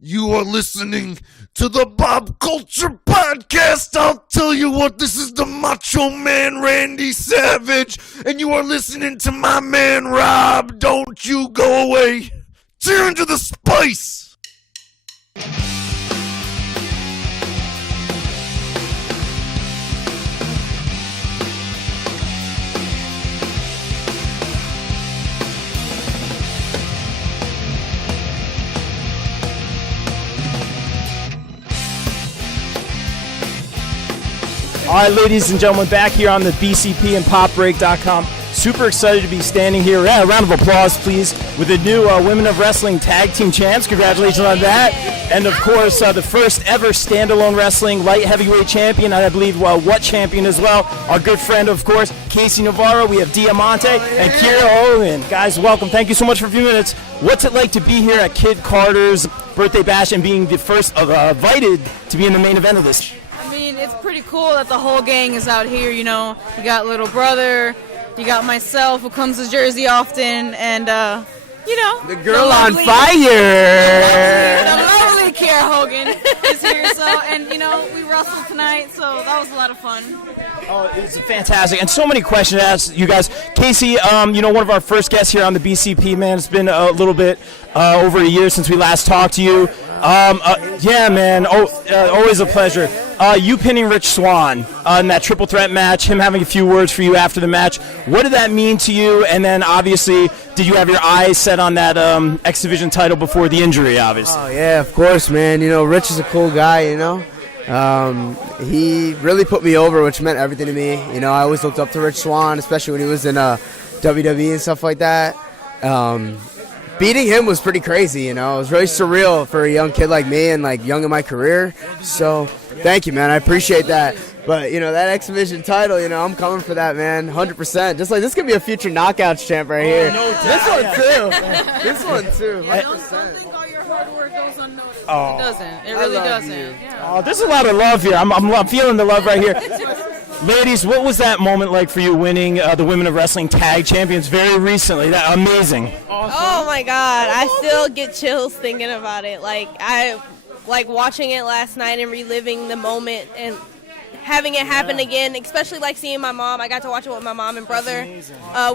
You are listening to the Bob Culture Podcast. I'll tell you what, this is the Macho Man Randy Savage, and you are listening to my man Rob. Don't you go away. Tear into the spice. All right, ladies and gentlemen, back here on the BCP and PopBreak.com. Super excited to be standing here. Yeah, a round of applause, please, with the new Women of Wrestling Tag Team Champs. Congratulations on that. And, of course, the first ever standalone wrestling light heavyweight champion, and I believe, what champion as well. Our good friend, of course, Casey Navarro. We have Diamante and Kiera Hogan. Guys, welcome. Thank you so much for a few minutes. What's it like to be here at Kid Carter's birthday bash and being the first invited to be in the main event of this? I mean, it's pretty cool that the whole gang is out here, you know. You got little brother, you got myself who comes to Jersey often, and, you know. The girl on fire! The lovely Kiera Hogan is here, so, and, you know, we wrestled tonight, so that was a lot of fun. Oh, it's fantastic, and so many questions to ask you guys. Casey, you know, one of our first guests here on the BCP, man. It's been a little bit over a year since we last talked to you. Yeah, man. Always a pleasure. You pinning Rich Swann in that triple threat match, him having a few words for you after the match. What did that mean to you? And then, obviously, did you have your eyes set on that X Division title before the injury, obviously? Oh, yeah, of course, man. You know, Rich is a cool guy, you know. He really put me over, which meant everything to me. You know, I always looked up to Rich Swann, especially when he was in WWE and stuff like that. Beating him was pretty crazy, you know. It was really surreal for a young kid like me and, like, young in my career. So, thank you, man. I appreciate that. But, you know, that X Division title, you know, I'm coming for that, man, 100%. Just like, this could be a future Knockouts champ right here. No doubt. This one, too. 100%. Don't think all your hard work goes unnoticed. Oh. It doesn't. It really doesn't. Yeah. Oh, there's a lot of love here. I'm feeling the love right here. Ladies, what was that moment like for you winning the Women of Wrestling Tag Champions very recently? That amazing. Awesome. Oh my God, I still get chills thinking about it. Like I like watching it last night and reliving the moment and having it happen again, especially like seeing my mom. I got to watch it with my mom and brother.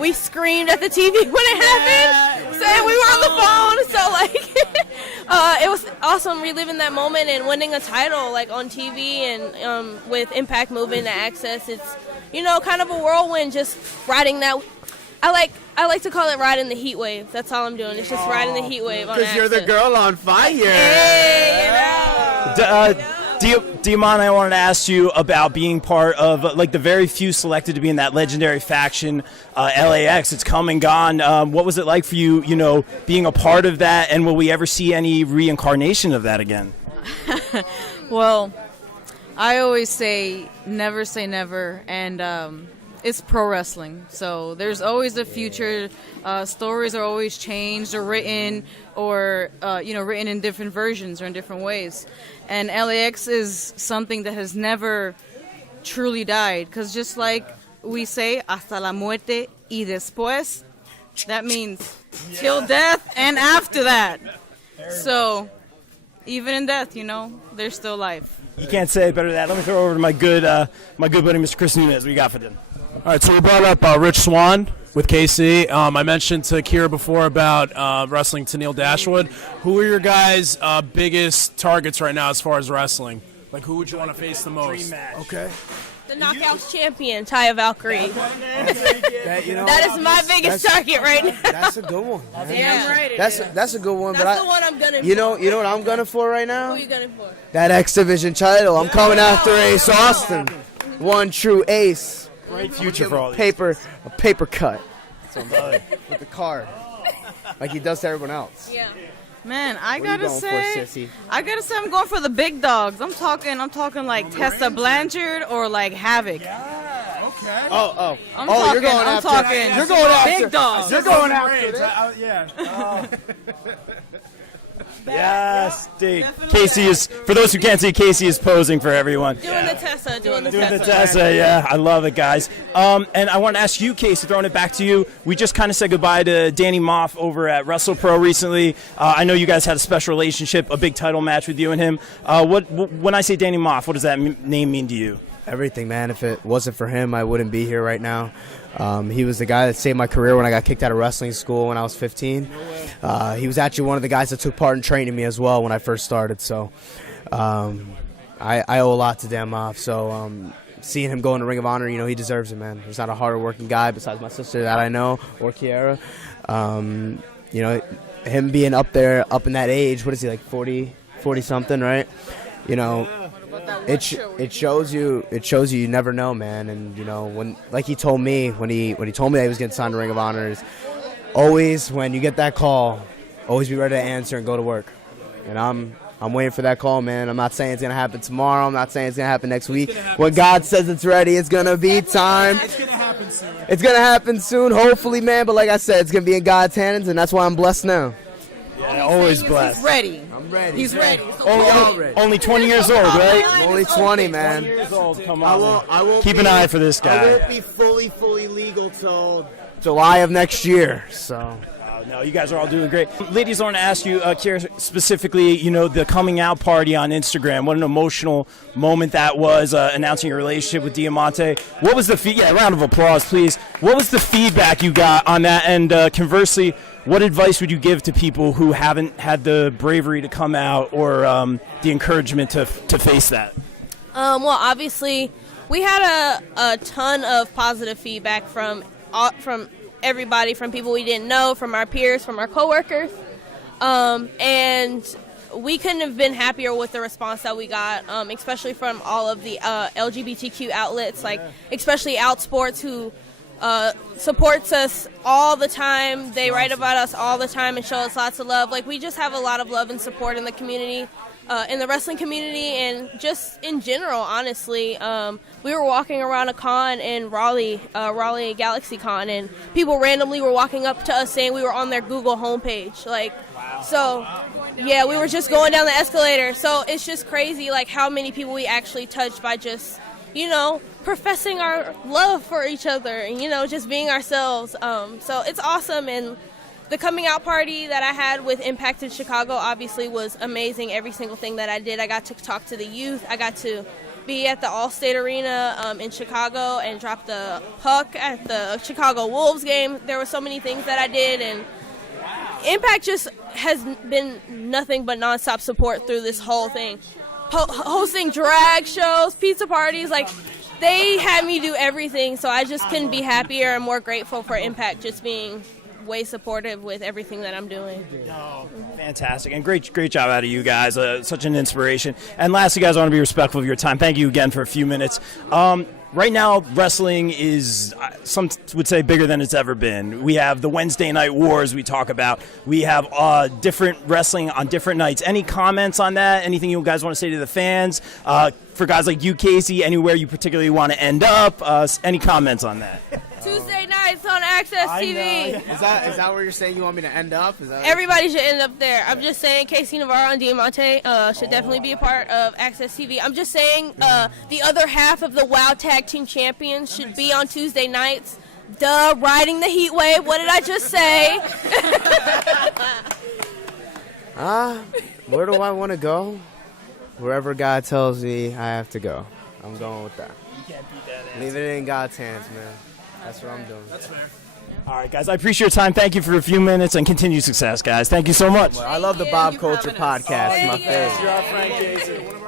We screamed at the TV when it happened, saying we were on the phone. So like, it was awesome reliving that moment and winning a title like on TV and with Impact moving to Access. It's, you know, kind of a whirlwind, just riding that. I like to call it riding the heat wave. That's all I'm doing. It's just riding the heat wave on Access. Because you're the girl on fire. Hey, you know. Diamante, I wanted to ask you about being part of like the very few selected to be in that legendary faction, LAX. It's come and gone. What was it like for you, you know, being a part of that, and will we ever see any reincarnation of that again? Well, I always say never, and it's pro wrestling, so there's always a future. Stories are always changed or written, or written in different versions or in different ways. And LAX is something that has never truly died, because just like we say, hasta la muerte y después, that means till death and after that. So even in death, you know, there's still life. You can't say it better than that. Let me throw it over to my good buddy, Mr. Chris Nunez. What you got for them? All right, so we brought up Rich Swann with Casey. I mentioned to Kiera before about wrestling to Neil Dashwood. Who are your guys' biggest targets right now as far as wrestling? Like, who would you want to face the most? Okay. The Knockouts champion, Taya Valkyrie. That is my biggest target right now. That's a good one. Damn right. That's a good one. That's the one I'm gunning for. You know what I'm gunning for right now? Who are you gunning for? That X Division title. I'm coming after Ace Austin. One true ace. Great future for all these. A paper cut. With the card. Like he does to everyone else. Yeah. Man, I What are you gotta going say, for, sissy? I'm going for the big dogs. I'm talking like Tessa Blanchard or like Havoc. Okay. Oh. I'm You're going after. You're going after. big dogs. You're going after. Yeah. Yes, dude. Casey is, for those who can't see, Casey is posing for everyone. Doing the Tessa, doing the Doing the Tessa. Tessa, yeah. I love it, guys. And I want to ask you, Casey, throwing it back to you. We just kind of said goodbye to Danny Moff over at WrestlePro recently. I know you guys had a special relationship, a big title match with you and him. When I say Danny Moff, what does that name mean to you? Everything, man. If it wasn't for him, I wouldn't be here right now. He was the guy that saved my career when I got kicked out of wrestling school when I was 15. He was actually one of the guys that took part in training me as well when I first started. So I owe a lot to Dan Moff. So seeing him go in the Ring of Honor, you know, he deserves it, man. He's not a harder working guy besides my sister that I know, or Kiera. You know, him being up there, up in that age, what is he, like 40-something, right? You know, it shows you you never know, man. And you know, when, like he told me when he told me that he was getting signed to Ring of Honor, is always when you get that call, always be ready to answer and go to work. And I'm waiting for that call, man. I'm not saying it's gonna happen tomorrow. I'm not saying it's gonna happen next week. When God says it's ready, it's gonna be time. It's gonna happen soon. It's gonna happen soon, hopefully, man. But like I said, it's gonna be in God's hands, and that's why I'm blessed now. Yeah, always blessed. He's ready. I'm ready. He's ready. Only 20 years old, right? I'm only 20, man. 20 years old, come I on. won't Keep an eye for this I guy. won't be fully legal till July of next year. So. No, you guys are all doing great. Ladies, I want to ask you, Kiera, specifically, you know, the coming out party on Instagram. What an emotional moment that was, announcing your relationship with Diamante. What was the yeah, round of applause, please. What was the feedback you got on that? And conversely, what advice would you give to people who haven't had the bravery to come out or the encouragement to face that? Well, obviously, we had a ton of positive feedback from everybody, from people we didn't know, from our peers, from our coworkers, and we couldn't have been happier with the response that we got, especially from all of the LGBTQ outlets, like especially Outsports, who supports us all the time. They write about us all the time and show us lots of love. Like, we just have a lot of love and support in the community, in the wrestling community, and just in general, honestly. We were walking around a con in Raleigh Galaxy Con, and people randomly were walking up to us saying we were on their Google homepage. Like, so, yeah, we were just going down the escalator. So it's just crazy, like, how many people we actually touched by just, you know, professing our love for each other and, you know, just being ourselves. So it's awesome. And the coming out party that I had with Impact in Chicago obviously was amazing. Every single thing that I did, I got to talk to the youth. I got to be at the Allstate Arena in Chicago and drop the puck at the Chicago Wolves game. There were so many things that I did, and Impact just has been nothing but nonstop support through this whole thing. Hosting drag shows, pizza parties, like, they had me do everything, so I just couldn't be happier and more grateful for Impact just being way supportive with everything that I'm doing. Oh, fantastic. And great job out of you guys. Such an inspiration. And lastly, guys, I want to be respectful of your time. Thank you again for a few minutes. Right now, wrestling is, some would say, bigger than it's ever been. We have the Wednesday Night Wars we talk about. We have different wrestling on different nights. Any comments on that? Anything you guys want to say to the fans? For guys like you, Casey, anywhere you particularly want to end up? Any comments on that? Tuesday nights on Access TV. Is that where you're saying you want me to end up? Is that Everybody should end up there. I'm just saying Casey Navarro and Diamante should definitely be a part of Access TV. I'm just saying the other half of the WOW Tag Team Champions should be on Tuesday nights. Duh, riding the heat wave. What did I just say? where do I want to go? Wherever God tells me I have to go. I'm going with that. You can't beat that. Leave it in God's hands, man. That's what I'm doing. That's fair. All right, guys, I appreciate your time. Thank you for a few minutes, and continued success, guys. Thank you so much. I love the Bob Culture podcast. My favorite. You're our friend, Casey.